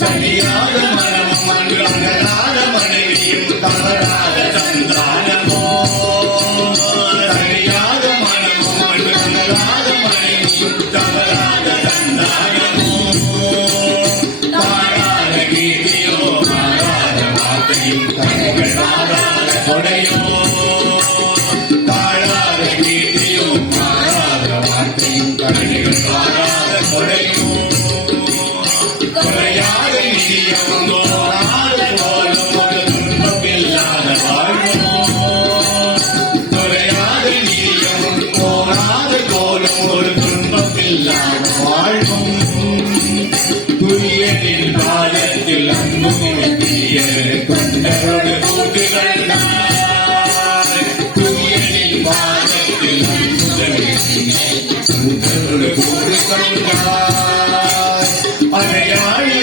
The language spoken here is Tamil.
சரியாக மனமும் அன்றாத மனைவியும் தவறாத சந்தானமோ சரியாக மனமும் அன்றாத மனைவியும் தவறாத சந்தானமோ மாறாத கீர்த்தியோ மாறாத வார்த்தையும் கண்கள் மாறாத கொடையோ தாழாத கீர்த்தியோ மாறாத வார்த்தையும் கண்கள் மாறாத கொடையோ குறையாத நிதியமும் தோறாத கோலம் ஒரு துன்பமில்லாத வாழ்வோ குறையாத நிதியமும் தோறாத கோலம் ஒரு துன்பமில்லாத வாழ்வும் துரியனின் காலத்தில் அன்பும் இழப்பிய கொண்டரோடு கூட்டுகள் துரியனின் காலத்தில் அன்பும் கூட்டுகளோடு கூட்டுகள் அடையாளி